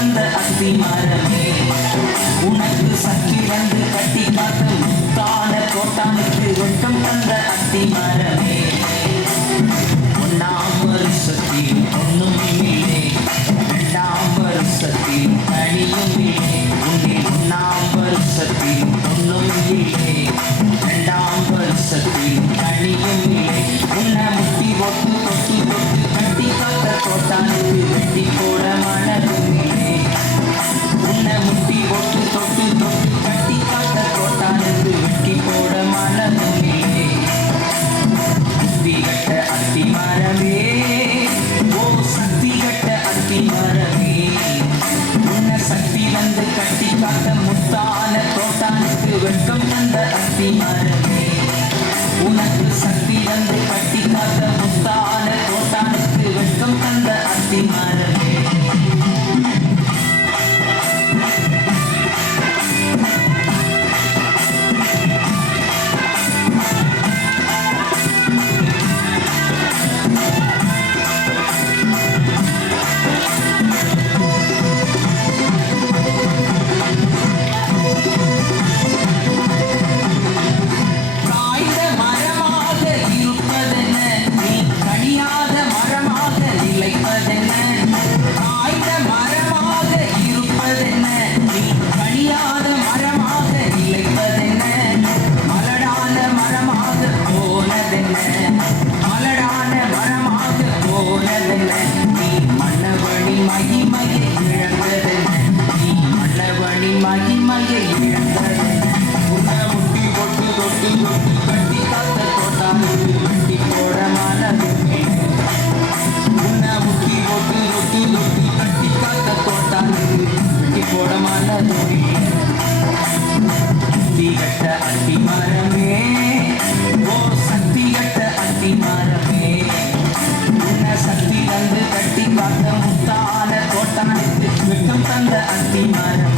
தந்த அத்தி மரமே உனக்கு சக்தி வந்து கட்டி காத்த முத்தான கோட்டானுக்கு வெட்கம் தந்த அத்தி மரமே ஒன்னாம் வருஷத்தில் ஒன்றும் இல்லை இரண்டாம் வருஷத்தில் தனியும் இல்லை உன்னில் ஒன்னாம் வருஷத்தில் ஒன்றும் இல்லை இரண்டாம் வருஷத்தில் தனியும் இல்லை உன்னை முட்டி போட்டு தொட்டி தொட்டு கட்டி காத்த தோட்டானுக்கு வெட்டி போட மனதும் இல்லை உன்னை முட்டி போட்டு தொட்டு தொட்டு கட்டி காத்த தோட்டானுக்கு வெட்டி போட மனதும் இல்லை சக்தி கட்ட அத்தி மரமே ஓ சக்தி கட்ட அத்தி மரமே உன்னை சக்தி வந்து கட்டி காத்த முத்தான தோட்டானுக்கு வெட்கம் தந்த அத்தி மரமே உனக்கு சக்தி வந்து கட்டி காத்த முத்தான தோட்டானுக்கு வெட்கம் தந்த அத்தி மரமே அத்தி மரமே ஓ சக்தி கட்ட அத்தி மரமே உன்னை சக்தி வந்து கட்டி காத்த முத்தான தோட்டானுக்கு வெட்கம் தந்த அத்தி மரம்